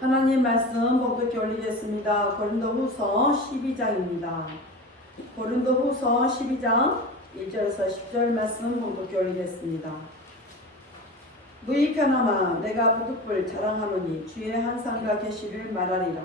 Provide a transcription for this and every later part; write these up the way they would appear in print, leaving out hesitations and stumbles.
하나님 말씀 봉독해 올리겠습니다. 고린도후서 12장입니다. 고린도후서 12장 1절에서 10절 말씀 봉독해 올리겠습니다. 너희 편함아 내가 부득불 자랑하노니 주의 한상과 계시를 말하리라.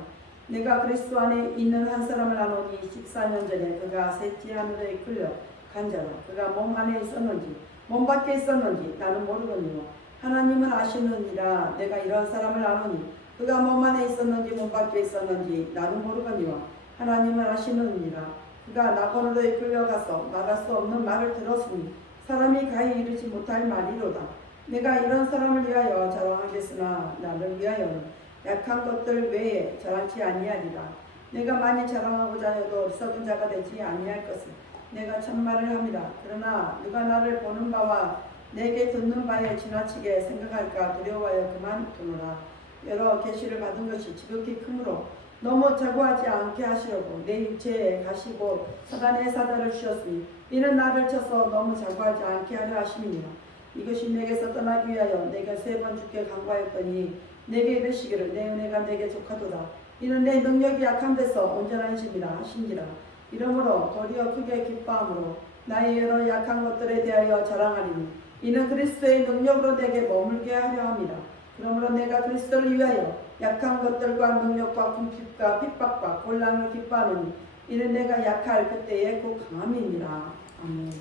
내가 그리스도 안에 있는 한 사람을 아노니 14년 전에 그가 셋째 하늘에 끌려 간자라. 그가 몸 안에 있었는지 몸 밖에 있었는지 나는 모르거니와 하나님은 아시느니라. 내가 이런 사람을 아노니 그가 몸 안에 있었는지 몸 밖에 있었는지 나는 모르거니와 하나님은 아시느니라. 그가 낙원으로 이끌려가서 말할 수 없는 말을 들었으니 사람이 가히 이르지 못할 말이로다. 내가 이런 사람을 위하여 자랑하겠으나 나를 위하여는 약한 것들 외에 자랑치 아니하리라. 내가 많이 자랑하고자 해도 어리석은 자가 되지 아니할 것을 내가 참말을 함이라. 그러나 누가 나를 보는 바와 내게 듣는 바에 지나치게 생각할까 두려워하여 그만두노라. 여러 계시를 받은 것이 지극히 크므로 너무 자고하지 않게 하시려고 내 육체에 가시고 사단의 사자를 주셨으니 이는 나를 쳐서 너무 자고하지 않게 하려 하심이니라. 이것이 내게서 떠나기 위하여 내가 3번 주께 간구하였더니 내게 이르시기를 내 은혜가 내게 족하도다. 이는 내 능력이 약한 데서 온전한 힘이라 하신지라. 이러므로 도리어 크게 기뻐함으로 나의 여러 약한 것들에 대하여 자랑하리니 이는 그리스도의 능력으로 내게 머물게 하려 함이라. 그러므로 내가 그리스도를 위하여 약한 것들과 능력과 궁핍과 핍박과 곤란을 기뻐하노니 이는 내가 약할 그때의 그 강함이니라. 아멘.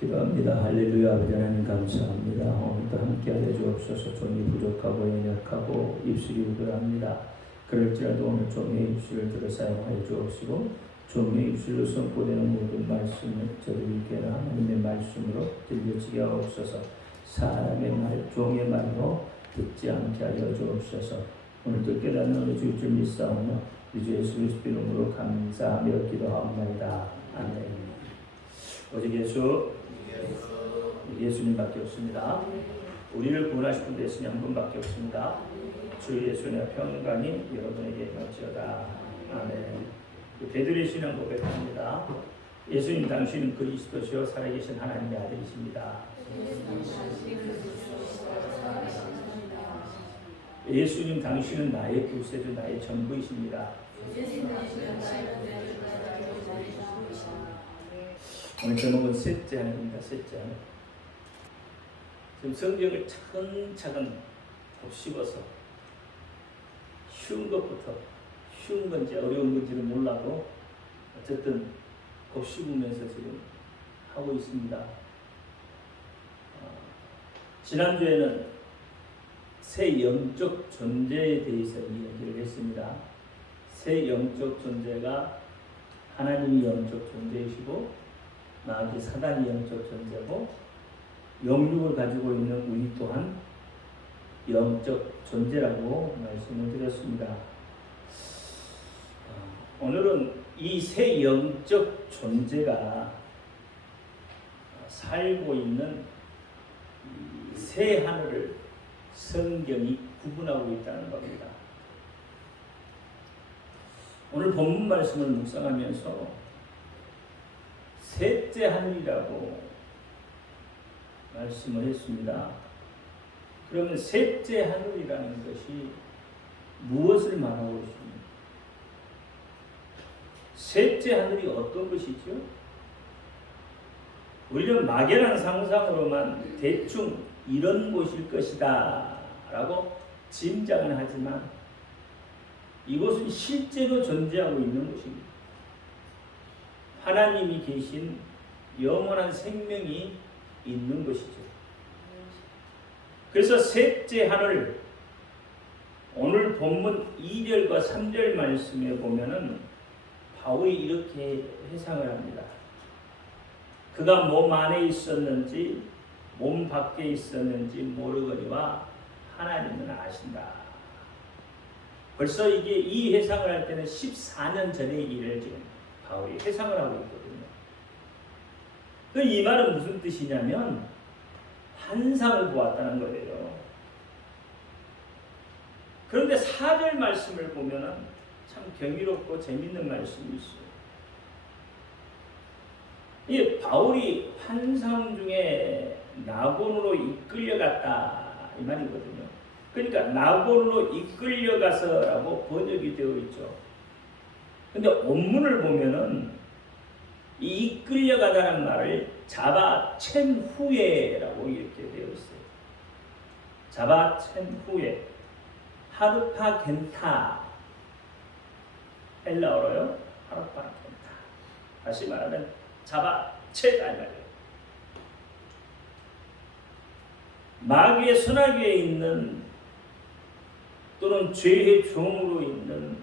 기도합니다. 할렐루야. 아버지 하나님 감사합니다. 오늘도 함께하여 주옵소서. 종이 부족하고 연약하고 입술이 우울합니다. 그럴지라도 오늘 종의 입술을 들어 사용하여 주옵시고 종의 입술로 선포되는 모든 말씀을 저희에게는 하나님의 말씀으로 들려지게 하옵소서. 사람의 말, 종의 말로 듣지 않게 하여 주옵소서. 오늘도 깨닫는 우리 주 줄 믿사오며 우리 주 예수 그리스도 이름으로 감사하며 기도하옵나이다. 아멘. 오직 예수님밖에 없습니다. 우리를 구원하실 분 예수님 한 분밖에 없습니다. 주 예수님의 평강이 여러분에게 임할지어다. 아멘. 베드로의 신앙 고백합니다. 예수님 당신은 그리스도시요 살아계신 하나님의 아들이십니다. 예수님 당신은 나의 구세주 나의 전부이십니다. 오늘 제목은 셋째 하늘입니다. 셋째 하늘. 지금 성경을 차근차근 곱씹어서 쉬운 것부터 쉬운 건지 어려운 건지는 몰라도 어쨌든 곱씹으면서 지금 하고 있습니다. 지난주에는 새 영적 존재에 대해서 이야기를 했습니다. 새 영적 존재가 하나님이 영적 존재이시고 나아가 사단이 영적 존재고 영육을 가지고 있는 우리 또한 영적 존재라고 말씀을 드렸습니다. 오늘은 이 새 영적 존재가 살고 있는 새 하늘을 성경이 구분하고 있다는 겁니다. 오늘 본문 말씀을 묵상하면서 셋째 하늘이라고 말씀을 했습니다. 그러면 셋째 하늘이라는 것이 무엇을 말하고 있습니까? 셋째 하늘이 어떤 것이죠? 우리는 막연한 상상으로만 대충 이런 곳일 것이다 라고 짐작은 하지만 이곳은 실제로 존재하고 있는 곳입니다. 하나님이 계신 영원한 생명이 있는 것이죠. 그래서 셋째 하늘, 오늘 본문 2절과 3절 말씀에 보면은 바울이 이렇게 해상을 합니다. 그가 몸 안에 있었는지 몸 밖에 있었는지 모르거니와 하나님은 아신다. 벌써 이게 이 해상을 할 때는 14년 전의 일을 지금 바울이 해상을 하고 있거든요. 이 말은 무슨 뜻이냐면 환상을 보았다는 거예요. 그런데 4절 말씀을 보면은 참 경이롭고 재밌는 말씀이 있어요. 이 바울이 환상 중에 낙원으로 이끌려갔다 이 말이거든요. 그러니까 나골로 이끌려가서라고 번역이 되어 있죠. 근데 원문을 보면은 이 이끌려가다는 말을 잡아챈 후에라고 이렇게 되어 있어요. 잡아챈 후에 하르파겐타, 헬라어로요. 하르파겐타. 다시 말하면 잡아채다 이 말이에요. 마귀의 손아귀에 있는 또는 죄의 종으로 있는,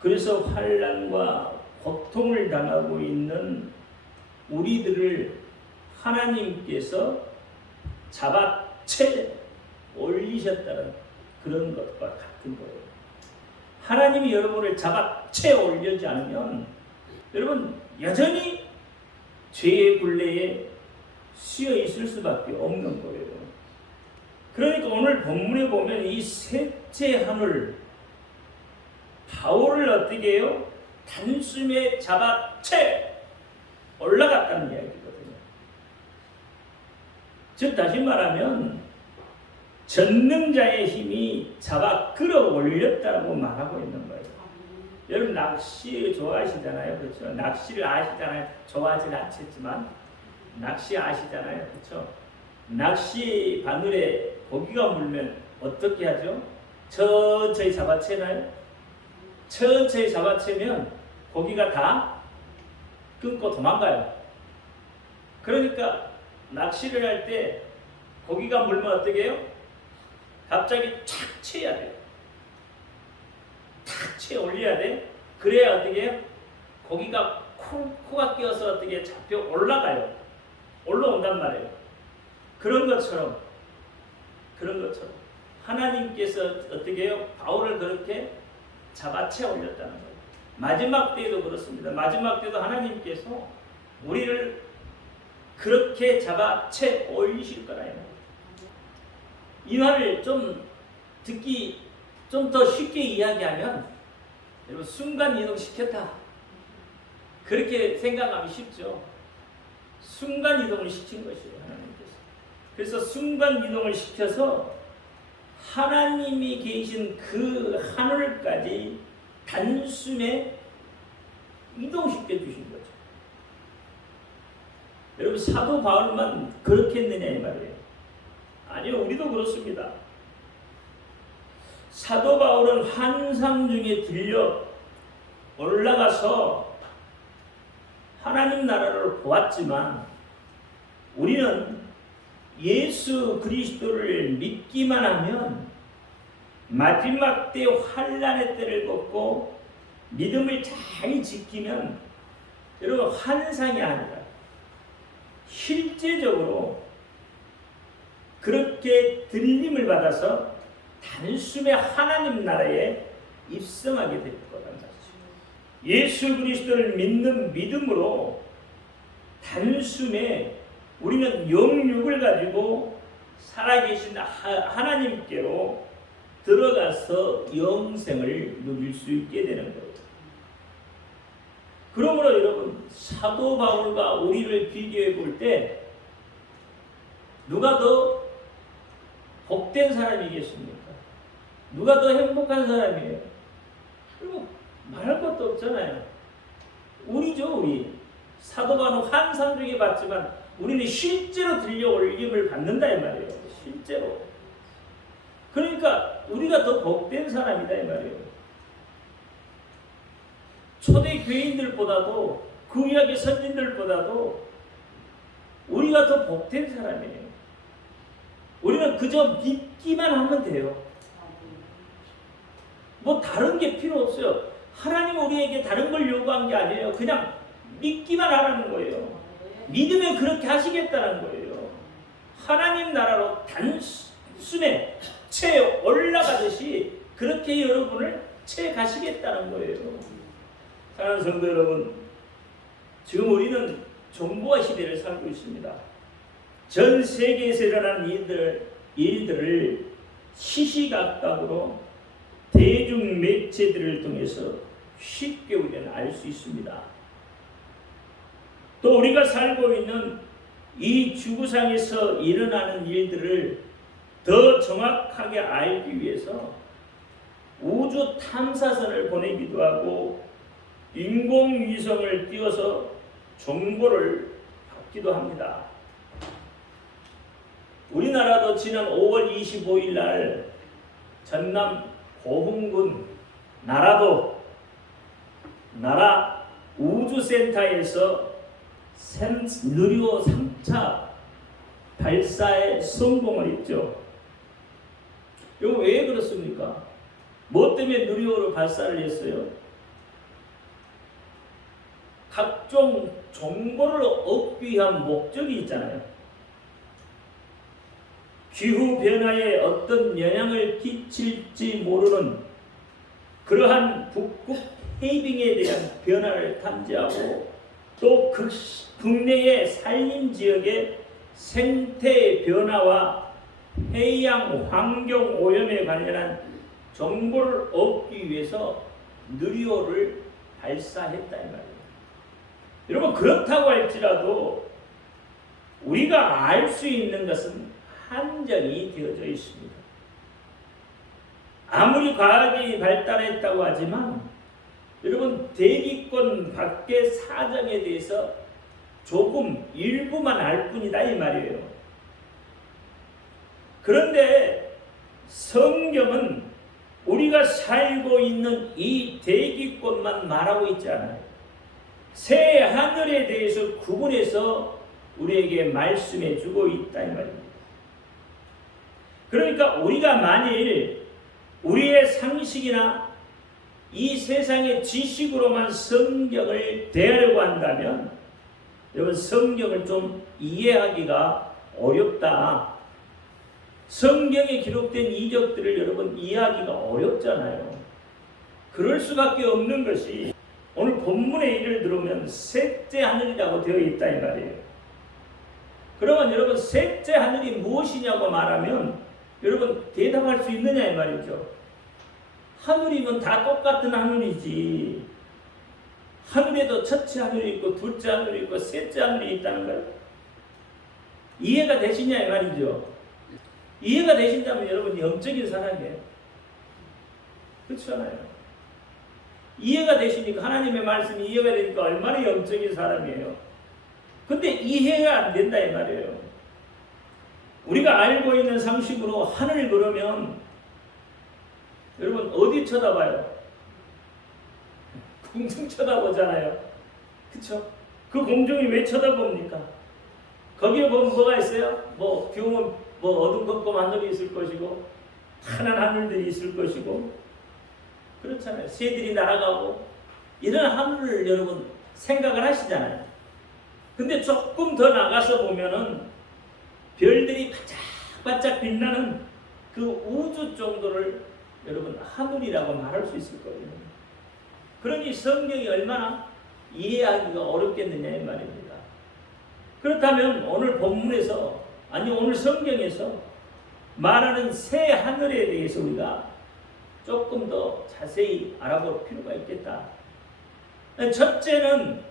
그래서 환난과 고통을 당하고 있는 우리들을 하나님께서 잡아채 올리셨다는 그런 것과 같은 거예요. 하나님이 여러분을 잡아채 올리지 않으면 여러분 여전히 죄의 굴레에 씌어 있을 수밖에 없는 거예요. 그러니까 오늘 본문에 보면 이 셋째 하늘, 바울을 어떻게 해요? 단숨에 잡아채 올라갔다는 이야기거든요. 즉 다시 말하면 전능자의 힘이 잡아 끌어올렸다고 말하고 있는 거예요. 여러분 낚시 좋아하시잖아요, 그렇죠? 낚시를 아시잖아요. 좋아하진 않겠지만 낚시 아시잖아요, 그렇죠? 낚시 바늘에 고기가 물면 어떻게 하죠? 천천히 잡아채나요? 천천히 잡아채면 고기가 다 끊고 도망가요. 그러니까 낚시를 할 때 고기가 물면 어떻게 해요? 갑자기 탁 채야 돼요. 탁 채 올려야 돼. 그래야 어떻게 해요? 고기가 코가 끼어서 어떻게 잡혀 올라가요. 올라온단 말이에요. 그런 것처럼 하나님께서 어떻게 해요? 바울을 그렇게 잡아채 올렸다는 거예요. 마지막 때에도 그렇습니다. 마지막 때도 하나님께서 우리를 그렇게 잡아채 올리실 거라요. 이 말을 좀 듣기 좀 더 쉽게 이야기하면 여러분 순간 이동 시켰다. 그렇게 생각하면 쉽죠. 순간 이동을 시킨 것이에요, 하나님께서. 그래서 순간 이동을 시켜서 하나님이 계신 그 하늘까지 단숨에 이동시켜 주신 거죠. 여러분 사도 바울만 그렇게 했느냐 이 말이에요. 아니요, 우리도 그렇습니다. 사도 바울은 환상 중에 들려 올라가서 하나님 나라를 보았지만 우리는 예수 그리스도를 믿기만 하면 마지막 때 환난의 때를 걷고 믿음을 잘 지키면 여러분 환상이 아니라 실제적으로 그렇게 들림을 받아서 단숨에 하나님 나라에 입성하게 될 거라는 것이죠. 예수 그리스도를 믿는 믿음으로 단숨에 우리는 영육을 가지고 살아계신 하나님께로 들어가서 영생을 누릴 수 있게 되는 거예요. 그러므로 여러분 사도 바울과 우리를 비교해 볼 때 누가 더 복된 사람이겠습니까? 누가 더 행복한 사람이에요? 그리고 말할 것도 없잖아요. 우리죠, 우리. 사도 바울은 환상 중에 봤지만 우리는 실제로 들려 올림을 받는다 이 말이에요. 실제로. 그러니까 우리가 더 복된 사람이다 이 말이에요. 초대 교인들보다도 구약의 선진들보다도 우리가 더 복된 사람이에요. 우리는 그저 믿기만 하면 돼요. 뭐 다른 게 필요 없어요. 하나님은 우리에게 다른 걸 요구한 게 아니에요. 그냥 믿기만 하라는 거예요. 믿으면 그렇게 하시겠다는 거예요. 하나님 나라로 단숨에 채 올라가듯이 그렇게 여러분을 채 가시겠다는 거예요. 사랑하는 성도 여러분, 지금 우리는 정보화 시대를 살고 있습니다. 전 세계에서 일어나는 일들을 시시각각으로 대중 매체들을 통해서 쉽게 우리는 알 수 있습니다. 또 우리가 살고 있는 이 지구상에서 일어나는 일들을 더 정확하게 알기 위해서 우주 탐사선을 보내기도 하고 인공위성을 띄워서 정보를 받기도 합니다. 우리나라도 지난 5월 25일 날 전남 고흥군 나라 우주센터에서 누리호 3차 발사에 성공을 했죠. 이거 왜 그렇습니까? 뭐 때문에 누리호로 발사를 했어요? 각종 정보를 얻기 위한 목적이 있잖아요. 기후 변화에 어떤 영향을 끼칠지 모르는 그러한 북극 해빙에 대한 변화를 탐지하고 또 국내의 산림 지역의 생태 변화와 해양 환경 오염에 관련한 정보를 얻기 위해서 누리호를 발사했다 이 말이에요. 여러분 그렇다고 할지라도 우리가 알 수 있는 것은 한정이 되어져 있습니다. 아무리 과학이 발달했다고 하지만 여러분 대기권 밖의 사정에 대해서 조금 일부만 알 뿐이다 이 말이에요. 그런데 성경은 우리가 살고 있는 이 대기권만 말하고 있지 않아요. 새 하늘에 대해서 구분해서 우리에게 말씀해 주고 있다 이 말입니다. 그러니까 우리가 만일 우리의 상식이나 이 세상의 지식으로만 성경을 대하려고 한다면 여러분 성경을 좀 이해하기가 어렵다. 성경에 기록된 이적들을 여러분 이해하기가 어렵잖아요. 그럴 수밖에 없는 것이 오늘 본문의 일을 들으면 셋째 하늘이라고 되어 있다 이 말이에요. 그러면 여러분 셋째 하늘이 무엇이냐고 말하면 여러분 대답할 수 있느냐 이 말이죠. 하늘이면 다 똑같은 하늘이지. 하늘에도 첫째 하늘이 있고 둘째 하늘이 있고 셋째 하늘이 있다는 거예요. 이해가 되시냐 이 말이죠. 이해가 되신다면 여러분 영적인 사람이에요. 그렇지 않아요? 이해가 되시니까 하나님의 말씀이 이해가 되니까 얼마나 영적인 사람이에요. 근데 이해가 안 된다 이 말이에요. 우리가 알고 있는 상식으로 하늘 그러면 여러분 어디 쳐다봐요? 공중 쳐다보잖아요. 그쵸? 그 공중이 왜 쳐다봅니까? 거기에 보면 뭐가 있어요? 뭐 비 오면 뭐 어둠컴컴 하늘이 있을 것이고 환한 하늘들이 있을 것이고 그렇잖아요. 새들이 날아가고 이런 하늘을 여러분 생각을 하시잖아요. 근데 조금 더 나가서 보면은 별들이 반짝반짝 빛나는 그 우주 정도를 여러분 하늘이라고 말할 수 있을 거예요. 그러니 성경이 얼마나 이해하기가 어렵겠느냐 이 말입니다. 그렇다면 오늘 본문에서 아니 오늘 성경에서 말하는 새 하늘에 대해서 우리가 조금 더 자세히 알아볼 필요가 있겠다. 첫째는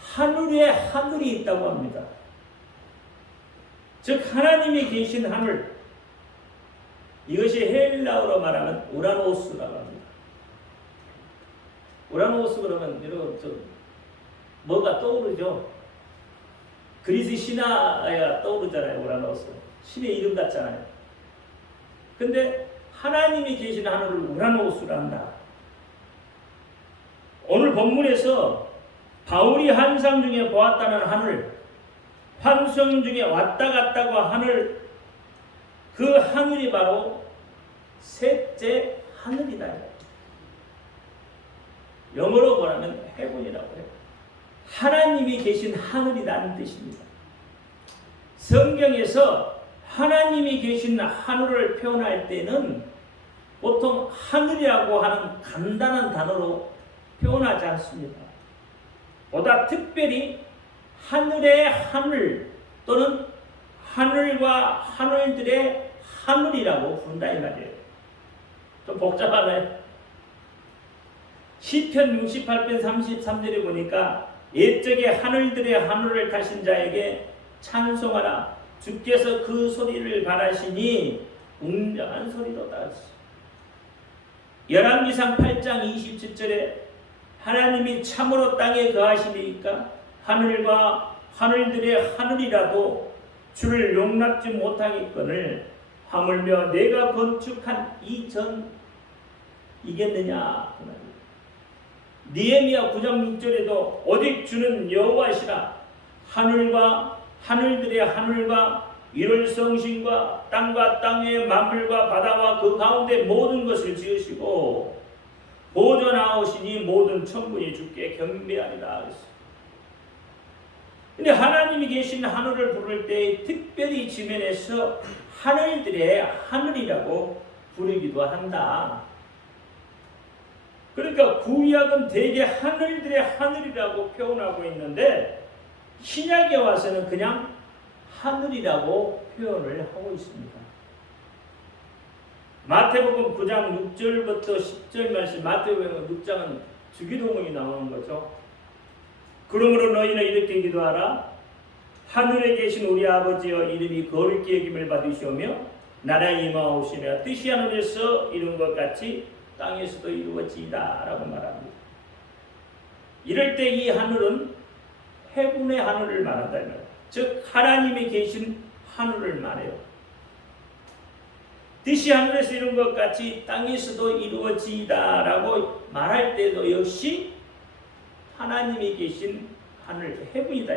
하늘에 하늘이 있다고 합니다. 즉 하나님이 계신 하늘, 이것이 헬라어로 말하는 우라노스라고 합니다. 우라노스 그러면 여러분 뭐가 떠오르죠? 그리스 신화가 떠오르잖아요. 우라노스 신의 이름 같잖아요. 근데 하나님이 계신 하늘을 우라노스라 한다. 오늘 본문에서 바울이 환상 중에 보았다는 하늘, 환상 중에 왔다 갔다고 하늘, 그 하늘이 바로 셋째 하늘이다. 영어로 말하면 헤븐이라고 해요. 하나님이 계신 하늘이라는 뜻입니다. 성경에서 하나님이 계신 하늘을 표현할 때는 보통 하늘이라고 하는 간단한 단어로 표현하지 않습니다. 보다 특별히 하늘의 하늘 또는 하늘과 하늘들의 하늘이라고 부른다 이 말이에요. 좀 복잡하나요? 시편 68편 33절에 보니까 옛적에 하늘들의 하늘을 타신 자에게 찬송하라. 주께서 그 소리를 바라시니 웅장한 소리로다. 열왕기상 8장 27절에 하나님이 참으로 땅에 거하시니까 하늘과 하늘들의 하늘이라도 주를 용납지 못하겠거늘 하물며 내가 건축한 이 전 이겠느냐. 느헤미야 9장 6절에도 오직 주는 여호와시라. 하늘과 하늘들의 하늘과 일월성신과 땅과 땅의 만물과 바다와 그 가운데 모든 것을 지으시고 보존하오시니 모든 천군이 주께 경배하리라. 근데 하나님이 계신 하늘을 부를 때 특별히 지면에서 하늘들의 하늘이라고 부르기도 한다. 그러니까 구약은 대개 하늘들의 하늘이라고 표현하고 있는데 신약에 와서는 그냥 하늘이라고 표현을 하고 있습니다. 마태복음 9장 6절부터 10절 말씀, 마태복음 6장은 주기도문이 나오는 거죠. 그러므로 너희는 이렇게 기도하라. 하늘에 계신 우리 아버지여 이름이 거룩히 여김을 받으시오며 나라에 임하오시며 뜻이 하늘에서 이룬 것 같이 땅에서도 이루어지이다 라고 말합니다. 이럴 때 이 하늘은 해군의 하늘을 말한다. 즉 하나님이 계신 하늘을 말해요. 뜻이 하늘에서 이룬 것 같이 땅에서도 이루어지이다 라고 말할 때도 역시 하나님이 계신 하늘, 해군이다.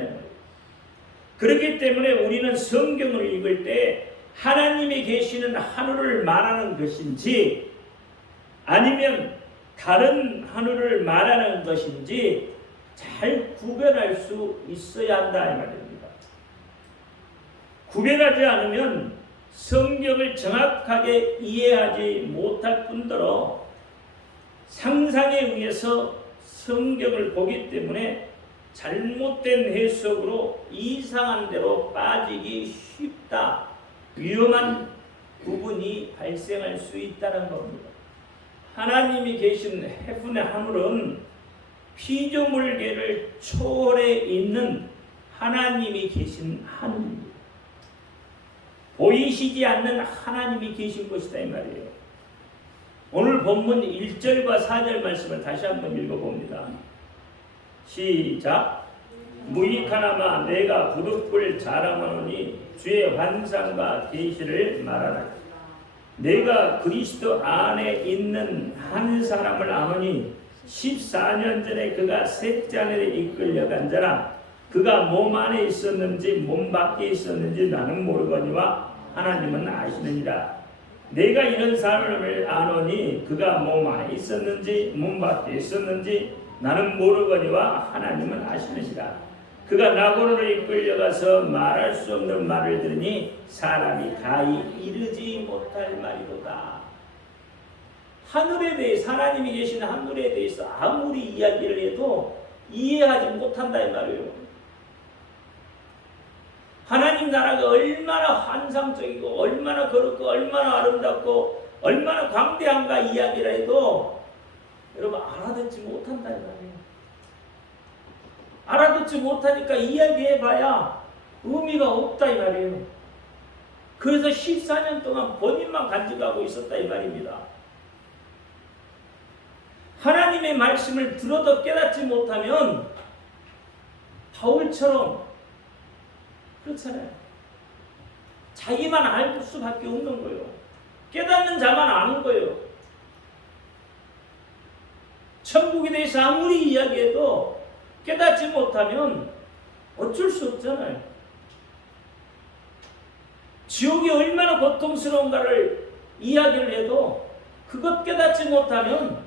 그렇기 때문에 우리는 성경을 읽을 때 하나님이 계시는 하늘을 말하는 것인지 아니면 다른 하늘을 말하는 것인지 잘 구별할 수 있어야 한다 이 말입니다. 구별하지 않으면 성경을 정확하게 이해하지 못할 뿐더러 상상에 의해서 성경을 보기 때문에 잘못된 해석으로 이상한 대로 빠지기 쉽다. 위험한 부분이 발생할 수 있다는 겁니다. 하나님이 계신 해군의 하늘은 피조물계를 초월해 있는 하나님이 계신 하늘입니다. 보이시지 않는 하나님이 계신 것이다 이 말이에요. 오늘 본문 1절과 4절 말씀을 다시 한번 읽어봅니다. 시작. 무익하나마 내가 부득불 자랑하노니 주의 환상과 계시를 말하라. 내가 그리스도 안에 있는 한 사람을 아노니 14년 전에 그가 셋째 아내를 이끌려간 자라. 그가 몸 안에 있었는지 몸 밖에 있었는지 나는 모르거니와 하나님은 아시느니라. 내가 이런 사람을 아노니 그가 몸 안에 있었는지 몸 밖에 있었는지 나는 모르거니와 하나님은 아시느니라. 그가 나고로를 이끌려가서 말할 수 없는 말을 들으니 사람이 가히 이르지 못할 말이로다. 하늘에 대해서 하나님이 계신 하늘에 대해서 아무리 이야기를 해도 이해하지 못한다 이 말이에요. 하나님 나라가 얼마나 환상적이고 얼마나 거룩고 얼마나 아름답고 얼마나 광대한가 이야기를 해도 여러분 알아듣지 못한다 이 말이에요. 알아듣지 못하니까 이야기해봐야 의미가 없다 이 말이에요. 그래서 14년 동안 본인만 간직하고 있었다 이 말입니다. 하나님의 말씀을 들어도 깨닫지 못하면 바울처럼 그렇잖아요. 자기만 알 수밖에 없는 거예요. 깨닫는 자만 아는 거예요. 천국에 대해서 아무리 이야기해도 깨닫지 못하면 어쩔 수 없잖아요. 지옥이 얼마나 고통스러운가를 이야기를 해도 그것 깨닫지 못하면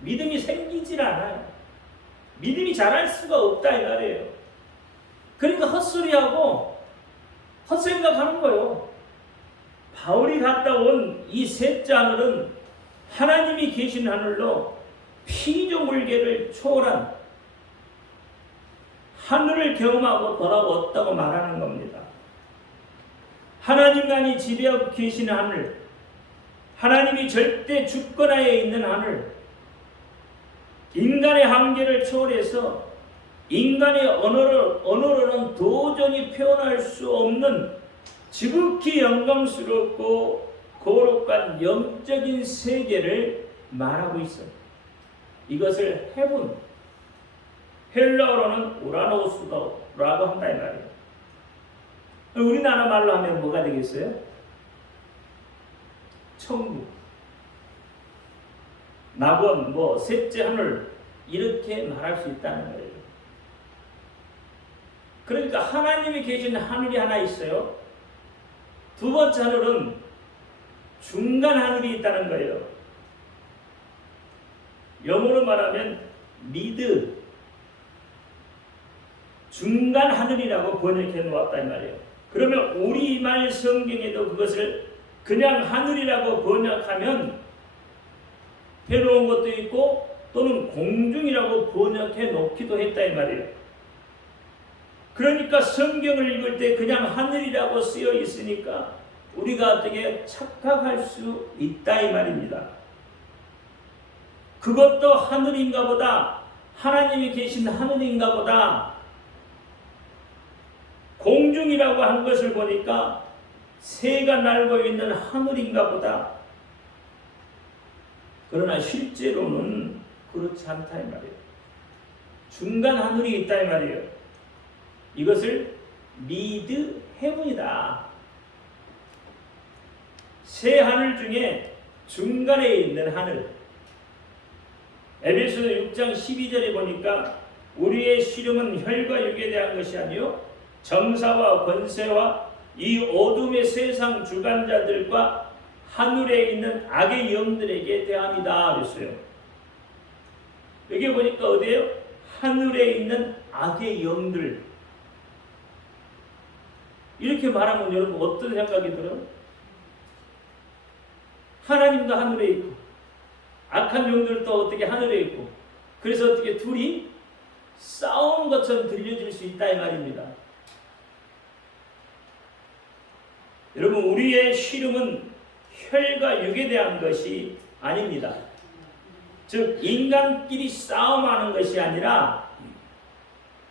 믿음이 생기질 않아요. 믿음이 자랄 수가 없다 이 말이에요. 그러니까 헛소리하고 헛생각하는 거예요. 바울이 갔다 온 이 셋째 하늘은 하나님이 계신 하늘로 피조물계를 초월한 하늘을 경험하고 돌아왔다고 말하는 겁니다. 하나님만이 지배하고 계신 하늘, 하나님이 절대 주권하에 있는 하늘, 인간의 한계를 초월해서 인간의 언어로는 도저히 표현할 수 없는 지극히 영광스럽고 거룩한 영적인 세계를 말하고 있어요. 이것을 헤븐, 헬라어로는 우라노스라고 한다 이 말이에요. 우리나라 말로 하면 뭐가 되겠어요? 천국, 낙원, 셋째 하늘 이렇게 말할 수 있다는 거예요. 그러니까 하나님이 계신 하늘이 하나 있어요. 두 번째 하늘은 중간 하늘이 있다는 거예요. 영어로 말하면 미드, 중간 하늘이라고 번역해 놓았다 이 말이에요. 그러면 우리말 성경에도 그것을 그냥 하늘이라고 번역하면 해놓은 것도 있고 또는 공중이라고 번역해 놓기도 했다 이 말이에요. 그러니까 성경을 읽을 때 그냥 하늘이라고 쓰여 있으니까 우리가 어떻게 착각할 수 있다 이 말입니다. 그것도 하늘인가 보다, 하나님이 계신 하늘인가 보다, 공중이라고 한 것을 보니까 새가 날고 있는 하늘인가 보다. 그러나 실제로는 그렇지 않다 이 말이에요. 중간 하늘이 있다 이 말이에요. 이것을 미드 헤븐이다. 세 하늘 중에 중간에 있는 하늘. 에베소서 6장 12절에 보니까 우리의 씨름은 혈과 육에 대한 것이 아니요 정사와 권세와 이 어둠의 세상 주관자들과 하늘에 있는 악의 영들에게 대함이다 그랬어요. 여기 보니까 어디에요? 하늘에 있는 악의 영들. 이렇게 말하면 여러분 어떤 생각이 들어요? 하나님도 하늘에 있고 악한 영들도 어떻게 하늘에 있고, 그래서 어떻게 둘이 싸우는 것처럼 들려질 수 있다 이 말입니다. 여러분 우리의 씨름은 혈과 육에 대한 것이 아닙니다. 즉 인간끼리 싸움하는 것이 아니라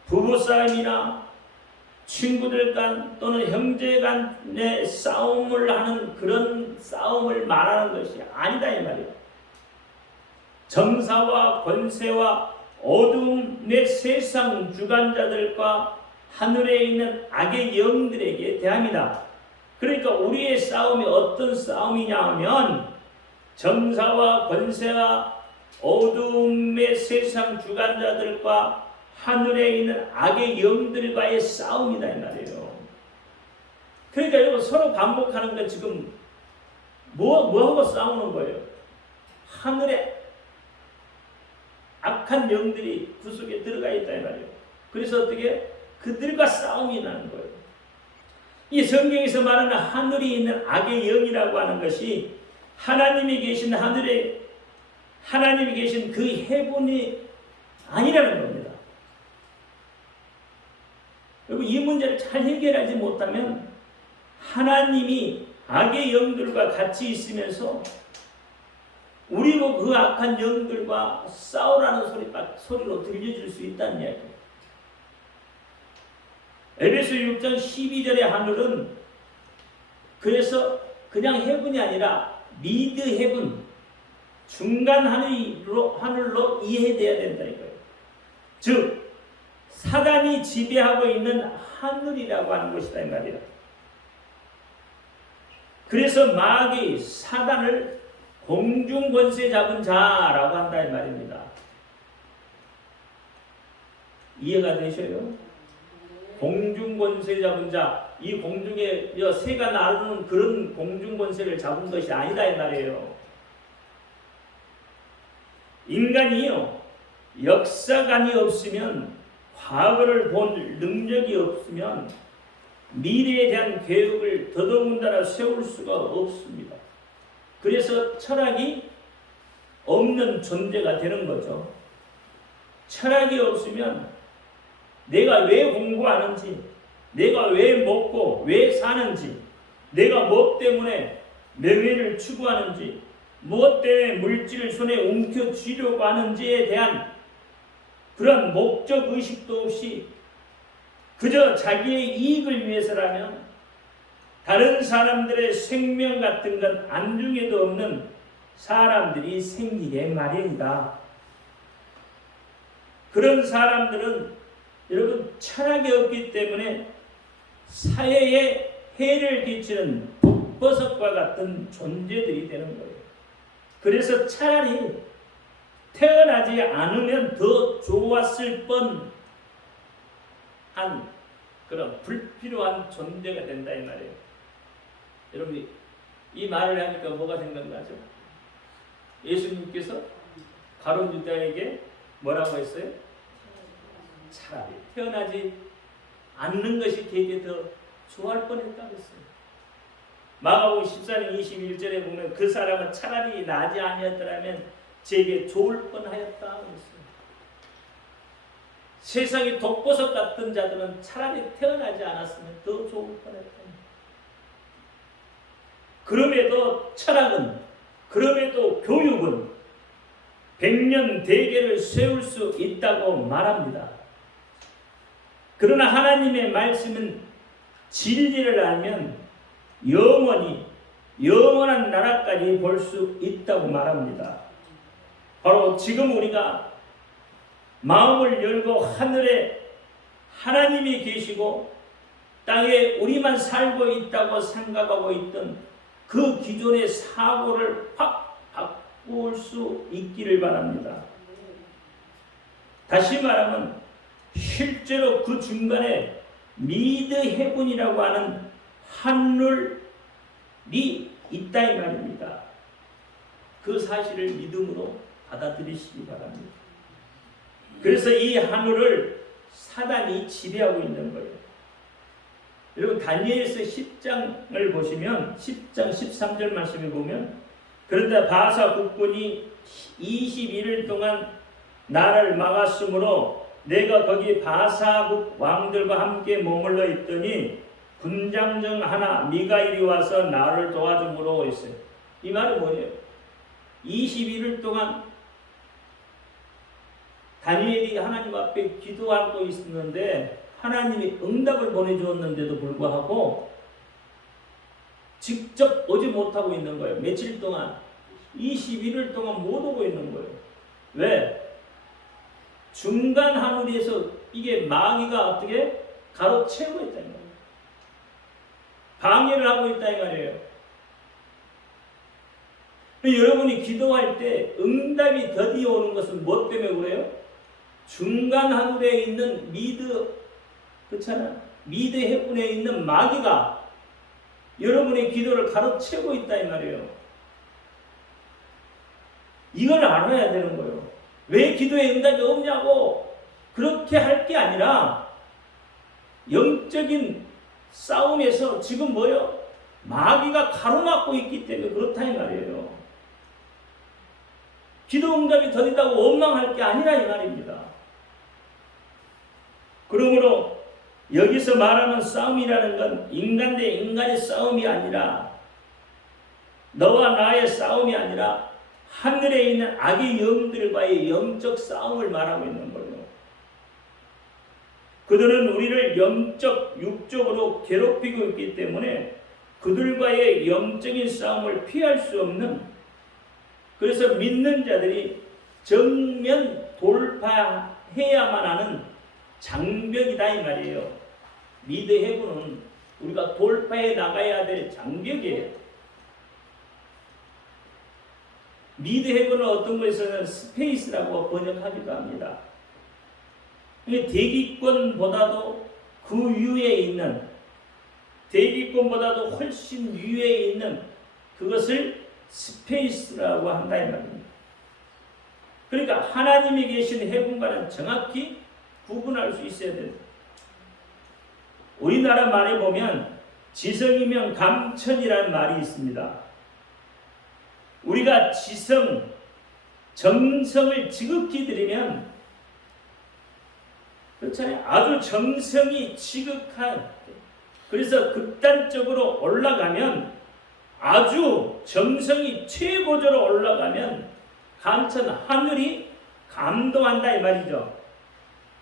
부부싸움이나 친구들 간 또는 형제 간의 싸움을 하는 그런 싸움을 말하는 것이 아니다 이 말이에요. 정사와 권세와 어둠의 세상 주관자들과 하늘에 있는 악의 영들에게 대함이다. 그러니까 우리의 싸움이 어떤 싸움이냐 하면 정사와 권세와 어둠의 세상 주관자들과 하늘에 있는 악의 영들과의 싸움이다 이 말이에요. 그러니까 여러분 서로 반복하는 건 지금 뭐하고 싸우는 거예요? 하늘에 악한 영들이 그 속에 들어가 있다 이 말이에요. 그래서 어떻게 그들과 싸움이 나는 거예요. 이 성경에서 말하는 하늘이 있는 악의 영이라고 하는 것이 하나님이 계신 하늘에 하나님이 계신 그 해분이 아니라는 겁니다. 여러분 이 문제를 잘 해결하지 못하면 하나님이 악의 영들과 같이 있으면서 우리고 그 악한 영들과 싸우라는 소리로 들려줄 수 있다는 이야기예요. 에베소 6장 12절의 하늘은 그래서 그냥 해분이 아니라 미드 해분, 중간 하늘로 이해돼야 된다 이거예요. 즉 사단이 지배하고 있는 하늘이라고 하는 것이다 이 말이에요. 그래서 마귀 사단을 공중 권세 잡은 자라고 한다 이 말입니다. 이해가 되셔요? 공중 권세 잡은 자, 이 공중에 새가 나르는 그런 공중 권세를 잡은 것이 아니다 이 말이에요. 인간이요 역사관이 없으면, 과거를 본 능력이 없으면 미래에 대한 계획을 더더군다나 세울 수가 없습니다. 그래서 철학이 없는 존재가 되는 거죠. 철학이 없으면 내가 왜 공부하는지, 내가 왜 먹고 왜 사는지, 내가 뭐 때문에 명예를 추구하는지, 무엇 때문에 물질을 손에 움켜쥐려고 하는지에 대한 그런 목적 의식도 없이 그저 자기의 이익을 위해서라면 다른 사람들의 생명 같은 건 안중에도 없는 사람들이 생기게 마련이다. 그런 사람들은 여러분 철학이 없기 때문에 사회에 해를 끼치는 독버섯과 같은 존재들이 되는 거예요. 그래서 차라리 태어나지 않으면 더 좋았을 뻔한 그런 불필요한 존재가 된다 이 말이에요. 여러분 이 말을 하니까 뭐가 생각나죠? 예수님께서 가룟 유다에게 뭐라고 했어요? 차라리 태어나지 않는 것이 걔에게 더 좋아할 뻔했다고 했어요. 마가복음 14장 21절에 보면 그 사람은 차라리 나지 아니었더라면 제게 좋을 뻔하였다고 했어요. 세상의 독버섯 같은 자들은 차라리 태어나지 않았으면 더 좋을 뻔했다. 그럼에도 철학은, 그럼에도 교육은 백년 대계를 세울 수 있다고 말합니다. 그러나 하나님의 말씀은 진리를 알면 영원한 나라까지 볼 수 있다고 말합니다. 바로 지금 우리가 마음을 열고 하늘에 하나님이 계시고 땅에 우리만 살고 있다고 생각하고 있던 그 기존의 사고를 확 바꿀 수 있기를 바랍니다. 다시 말하면 실제로 그 중간에 미드 헤븐이라고 하는 하늘이 있다 이 말입니다. 그 사실을 믿음으로 받아들이시기 바랍니다. 그래서 이 하늘을 사단이 지배하고 있는 거예요. 여러분 다니엘서 10장을 보시면 10장 13절 말씀을 보면 그런데 바사 국군이 21일 동안 나를 막았으므로 내가 거기 바사국 왕들과 함께 머물러 있더니 군장 중 하나 미가일이 와서 나를 도와줌으로 했어요. 이 말은 뭐예요? 21일 동안 다니엘이 하나님 앞에 기도하고 있었는데 하나님이 응답을 보내주었는데도 불구하고 직접 오지 못하고 있는 거예요. 며칠 동안 21일 동안 못 오고 있는 거예요. 왜? 중간 하늘에서 이게 마귀가 어떻게 가로채고 있다는 거예요. 방해를 하고 있다 이 말이에요. 여러분이 기도할 때 응답이 더디 오는 것은 무엇 때문에 그래요? 중간 하늘에 있는 그렇잖아. 미드 해군에 있는 마귀가 여러분의 기도를 가로채고 있다 이 말이에요. 이걸 알아야 되는 거예요. 왜 기도에 응답이 없냐고 그렇게 할 게 아니라 영적인 싸움에서 지금 뭐요? 마귀가 가로막고 있기 때문에 그렇다 이 말이에요. 기도 응답이 더디다고 원망할 게 아니라 이 말입니다. 그러므로 여기서 말하는 싸움이라는 건 인간 대 인간의 싸움이 아니라 너와 나의 싸움이 아니라 하늘에 있는 악의 영들과의 영적 싸움을 말하고 있는 거예요. 그들은 우리를 영적, 육적으로 괴롭히고 있기 때문에 그들과의 영적인 싸움을 피할 수 없는, 그래서 믿는 자들이 정면 돌파해야만 하는 장벽이다 이 말이에요. 미드 해군은 우리가 돌파해 나가야 될 장벽이에요. 미드 해군은 어떤 곳에서는 스페이스라고 번역하기도 합니다. 대기권보다도 그 위에 있는, 대기권보다도 훨씬 위에 있는 그것을 스페이스라고 한다 이 말입니다. 그러니까 하나님이 계신 해군과는 정확히 구분할 수 있어야 돼요. 우리나라 말에 보면 지성이면 감천이라는 말이 있습니다. 우리가 정성을 지극히 들이면, 그렇잖아요. 아주 정성이 지극한, 그래서 극단적으로 올라가면, 아주 정성이 최고조로 올라가면 감천, 하늘이 감동한다 이 말이죠.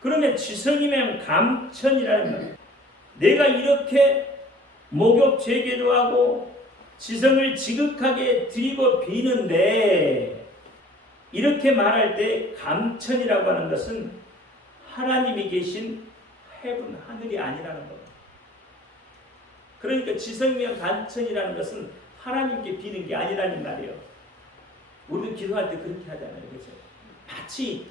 그러면 지성이면 감천이라는 말이에요. 내가 이렇게 목욕 재개도 하고 지성을 지극하게 드리고 비는데, 이렇게 말할 때 감천이라고 하는 것은 하나님이 계신 헤븐, 하늘이 아니라는 겁니다. 그러니까 지성이면 감천이라는 것은 하나님께 비는 게 아니라는 말이에요. 우리도 기도할 때 그렇게 하잖아요. 그렇죠? 마치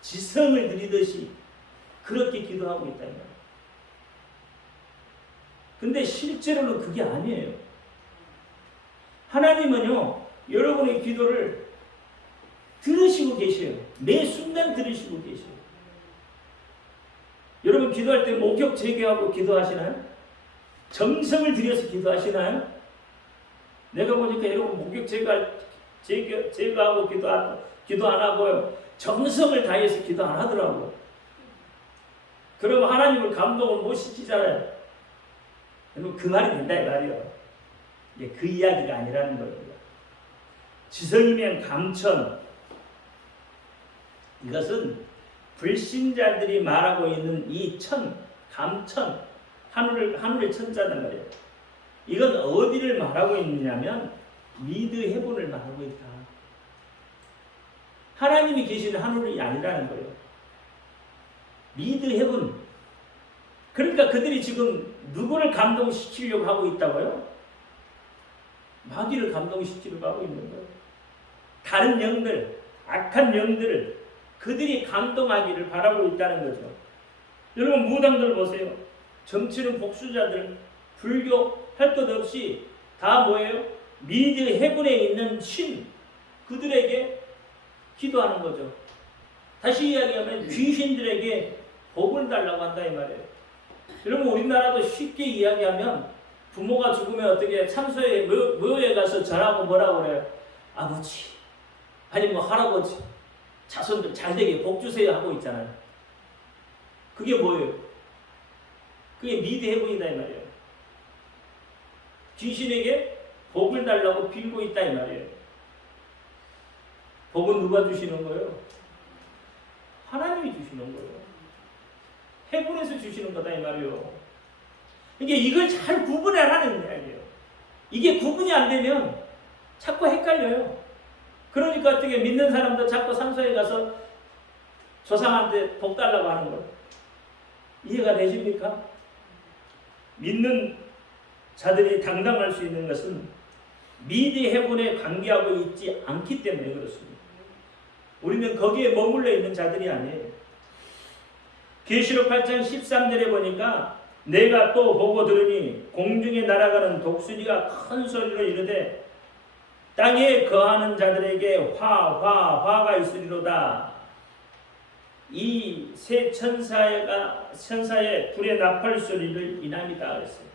지성을 드리듯이 그렇게 기도하고 있다는 거예요. 근데 실제로는 그게 아니에요. 하나님은요, 여러분의 기도를 들으시고 계셔요. 매 순간 들으시고 계셔요. 여러분 기도할 때 목욕 재개하고 기도하시나요? 정성을 들여서 기도하시나요? 내가 보니까 여러분 목욕 제거하고 기도 안 하고요, 정성을 다해서 기도 안 하더라고요. 그러면 하나님을 감동을 못 시키잖아요. 그러면 그 말이 된다 이 말이에요. 이게 그 이야기가 아니라는 겁니다. 지성이면 감천, 이것은 불신자들이 말하고 있는 이 감천, 하늘의 천자단 말이에요. 이건 어디를 말하고 있느냐면 미드 헤븐을 말하고 있다. 하나님이 계시는 하늘이 아니라는 거예요. 미드 헤븐. 그러니까 그들이 지금 누구를 감동시키려고 하고 있다고요? 마귀를 감동시키려고 하고 있는 거예요. 다른 영들, 악한 영들을 그들이 감동하기를 바라고 있다는 거죠. 여러분 무당들 보세요. 정치는 복수자들, 불교 할 것 없이 다 뭐예요? 미드 헤븐에 있는 신, 그들에게 기도하는 거죠. 다시 이야기하면 귀신들에게 복을 달라고 한다 이 말이에요. 여러분 우리나라도 쉽게 이야기하면 부모가 죽으면 어떻게 참소에 묘에 가서 전하고 뭐라고 그래요? 아버지, 아니 뭐 할아버지, 자손들 잘 되게 복 주세요 하고 있잖아요. 그게 뭐예요? 그게 미드 헤븐이다 이 말이에요. 귀신에게 복을 달라고 빌고 있다 이 말이에요. 복은 누가 주시는 거예요? 하나님이 주시는 거예요. 헤븐에서 주시는 거다 이 말이에요. 이걸 잘 구분하라는 이야기예요. 이게 구분이 안 되면 자꾸 헷갈려요. 그러니까 어떻게 믿는 사람도 자꾸 산소에 가서 조상한테 복 달라고 하는 거예요. 이해가 되십니까? 믿는 자들이 당당할 수 있는 것은 미드 헤븐에 관계하고 있지 않기 때문에 그렇습니다. 우리는 거기에 머물러 있는 자들이 아니에요. 계시록 8장 13절에 보니까 내가 또 보고 들으니 공중에 날아가는 독수리가 큰 소리로 이르되 땅에 거하는 자들에게 화가 있으리로다. 이 세 천사의 불의 나팔 소리를 인함이다 그랬어요.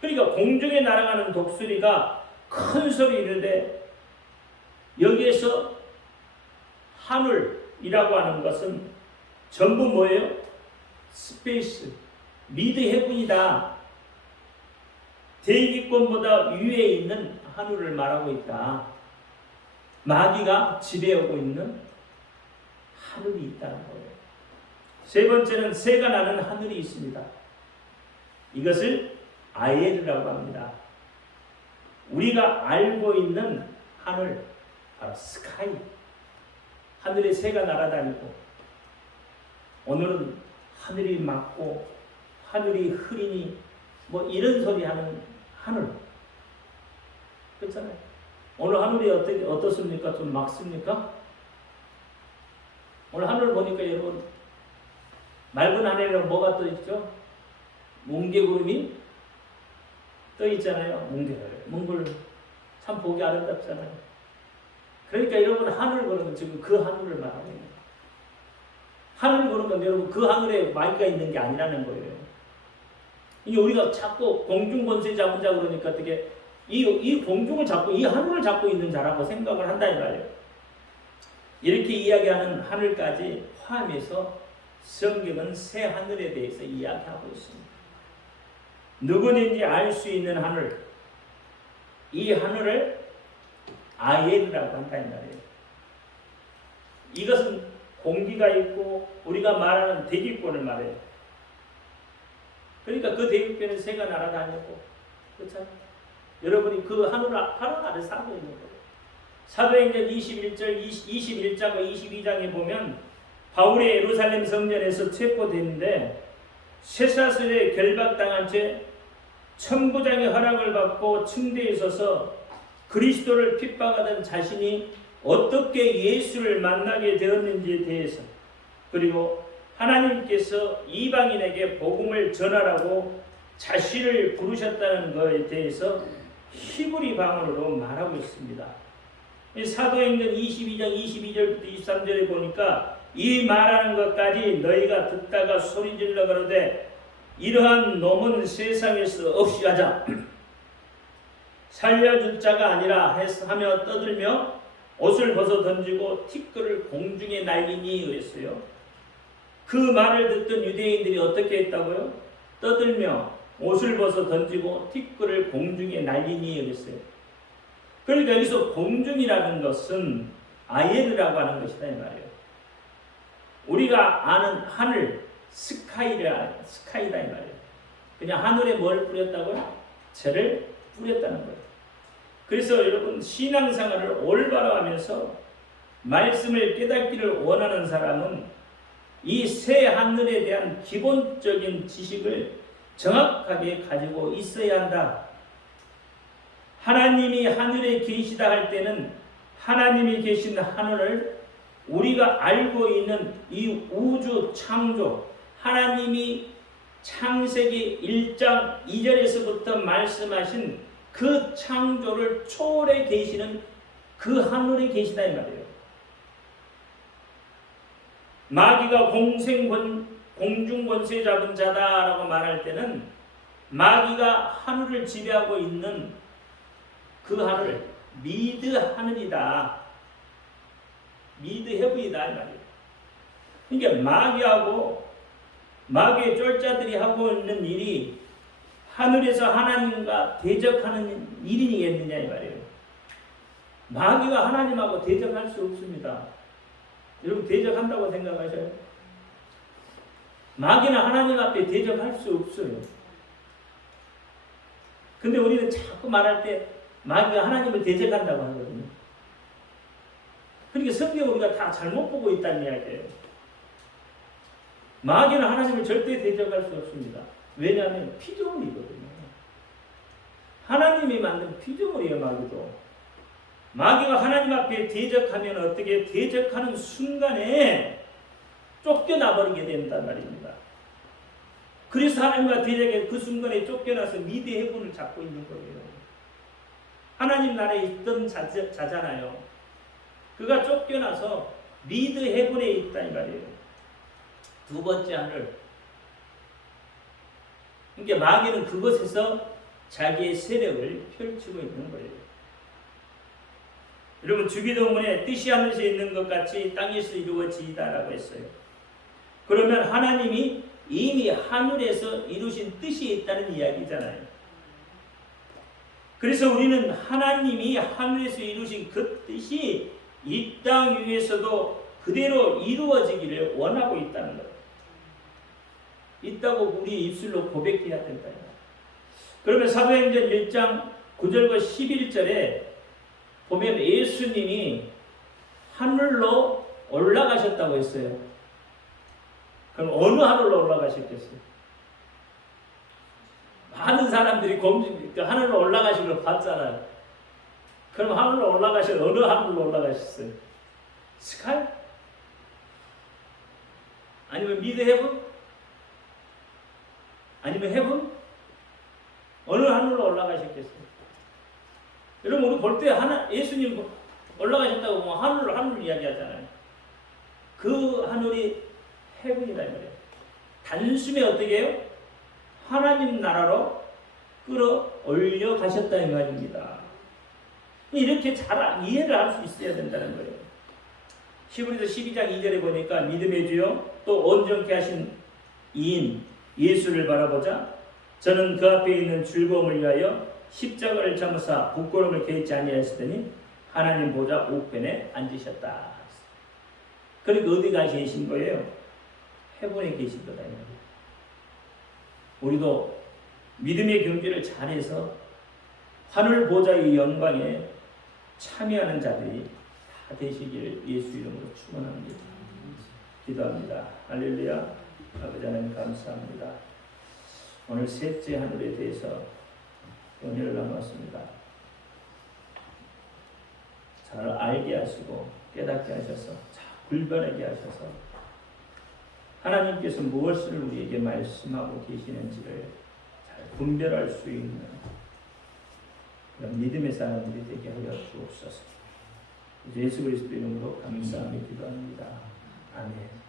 그러니까 공중에 날아가는 독수리가 큰 소리 이르되, 여기에서 하늘이라고 하는 것은 전부 뭐예요? 스페이스, 미드 헤븐이다. 대기권보다 위에 있는 하늘을 말하고 있다. 마귀가 지배하고 있는 하늘이 있다는 거예요. 세 번째는 새가 나는 하늘이 있습니다. 이것을 아엘이라고 합니다. 우리가 알고 있는 하늘, 바로 스카이, 하늘에 새가 날아다니고, 오늘은 하늘이 맑고 하늘이 흐리니 뭐 이런 소리 하는 하늘, 그렇잖아요. 오늘 하늘이 어떻습니까? 좀 맑습니까? 오늘 하늘 보니까 여러분, 맑은 하늘에는 뭐가 떠 있죠? 뭉게구름이 떠 있잖아요. 뭉글 참 보기 아름답잖아요. 그러니까 여러분 하늘 그러면 지금 그 하늘을 말하고 있는 거예요. 하늘 그러면 여러분 그 하늘에 마귀가 있는 게 아니라는 거예요. 이게 우리가 자꾸 공중 권세 잡은 자 그러니까 어떻게 이 공중을 잡고 이 하늘을 잡고 있는 자라고 생각을 한다 이 말이에요. 이렇게 이야기하는 하늘까지 포함해서 성경은 새 하늘에 대해서 이야기하고 있습니다. 누구든지 알 수 있는 하늘, 이 하늘을 아엘이라고 한다 이 말이에요. 이것은 공기가 있고 우리가 말하는 대기권을 말해요. 그러니까 그 대륙변에 새가 날아다녔고, 그렇잖아요. 여러분이 그 하늘 아래 살고 있는 거예요. 사도행전 21장과 22장에 보면 바울이 예루살렘 성전에서 체포됐는데 쇠사슬에 결박당한 채 천부장의 허락을 받고 침대에 서서 그리스도를 핍박하던 자신이 어떻게 예수를 만나게 되었는지에 대해서, 그리고 하나님께서 이방인에게 복음을 전하라고 자신을 부르셨다는 것에 대해서 히브리 방언으로 말하고 있습니다. 사도행전 22장 22절부터 23절에 보니까 이 말하는 것까지 너희가 듣다가 소리질러 가로되 이러한 놈은 세상에서 없이 하자. 살려줄 자가 아니라 하며 떠들며 옷을 벗어 던지고 티끌을 공중에 날리니 그랬어요. 그 말을 듣던 유대인들이 어떻게 했다고요? 떠들며 옷을 벗어 던지고 티끌을 공중에 날리니 그랬어요. 그러니까 여기서 공중이라는 것은 아예르라고 하는 것이다 이 말이에요. 우리가 아는 하늘, 스카이다 이 말이에요. 그냥 하늘에 뭘 뿌렸다고요? 죄를 뿌렸다는 거예요. 그래서 여러분 신앙생활을 올바로 하면서 말씀을 깨닫기를 원하는 사람은 이 새 하늘에 대한 기본적인 지식을 정확하게 가지고 있어야 한다. 하나님이 하늘에 계시다 할 때는 하나님이 계신 하늘을 우리가 알고 있는 이 우주 창조, 하나님이 창세기 1장 2절에서부터 말씀하신 그 창조를 초월해 계시는 그 하늘에 계시다 이 말이에요. 마귀가 공중 권세 잡은 자다라고 말할 때는 마귀가 하늘을 지배하고 있는 그 하늘, 미드 하늘이다. 미드 헤븐이다 이 말이에요. 그러니까 마귀하고 마귀의 쫄자들이 하고 있는 일이 하늘에서 하나님과 대적하는 일이겠느냐 이 말이에요. 마귀가 하나님하고 대적할 수 없습니다. 여러분 대적한다고 생각하셔요? 마귀는 하나님 앞에 대적할 수 없어요. 근데 우리는 자꾸 말할 때 마귀가 하나님을 대적한다고 하거든요. 그러니까 성경을 우리가 다 잘못 보고 있다는 이야기예요. 마귀는 하나님을 절대 대적할 수 없습니다. 왜냐하면 피조물이거든요. 하나님이 만든 피조물이에요, 마귀도. 마귀가 하나님 앞에 대적하면 어떻게 대적하는 순간에 쫓겨나 버리게 된단 말입니다. 그래서 하나님과 대적의 그 순간에 쫓겨나서 미드 해군을 잡고 있는 거예요. 하나님 나라에 있던 자잖아요. 그가 쫓겨나서 미드 해군에 있다 이 말이에요. 두 번째 하늘. 그러니까 마귀는 그곳에서 자기의 세력을 펼치고 있는 거예요. 여러분 주기도문에 뜻이 하늘에 있는 것 같이 땅에서 이루어지이다라고 했어요. 그러면 하나님이 이미 하늘에서 이루신 뜻이 있다는 이야기잖아요. 그래서 우리는 하나님이 하늘에서 이루신 그 뜻이 이 땅 위에서도 그대로 이루어지기를 원하고 있다는 거예요. 있다고 우리 입술로 고백해야 된다. 그러면 사도행전 1장 9절과 11절에 보면 예수님이 하늘로 올라가셨다고 했어요. 그럼 어느 하늘로 올라가셨겠어요? 많은 사람들이 하늘로 올라가신 걸 봤잖아요. 그럼 하늘로 올라가신 어느 하늘로 올라가셨어요? 스카이? 아니면 미드 헤븐? 아니면 헤븐? 어느 하늘로 올라가셨겠어요? 여러분 우리 볼 때 예수님 올라가셨다고 보면 하늘을 이야기하잖아요. 그 하늘이 헤븐이다 말이에요. 단숨에 어떻게 해요? 하나님 나라로 끌어올려 가셨다 이 말입니다. 이렇게 잘 이해를 할 수 있어야 된다는 거예요. 히브리서 12장 2절에 보니까 믿음의 주요 또 온전케 하신 이인 예수를 바라보자 저는 그 앞에 있는 즐거움을 위하여 십자가를 참으사 부끄러움을 개의치 아니하시더니 하나님 보좌 우편에 앉으셨다. 그러니까 어디가 계신 거예요? 헤븐에 계신 거다. 우리도 믿음의 경주를 잘해서 하늘 보좌의 영광에 참여하는 자들이 다 되시기를 예수 이름으로 축원합니다. 기도합니다. 할렐루야. 아버지 하나님 감사합니다. 오늘 셋째 하늘에 대해서 은혜를 나누었습니다. 잘 알게 하시고 깨닫게 하셔서 잘 불변하게 하셔서 하나님께서 무엇을 우리에게 말씀하고 계시는지를 잘 분별할 수 있는 그런 믿음의 사람들이 되게 하여 주옵소서. 예수 그리스도 이름으로 감사하며 기도합니다. 아멘.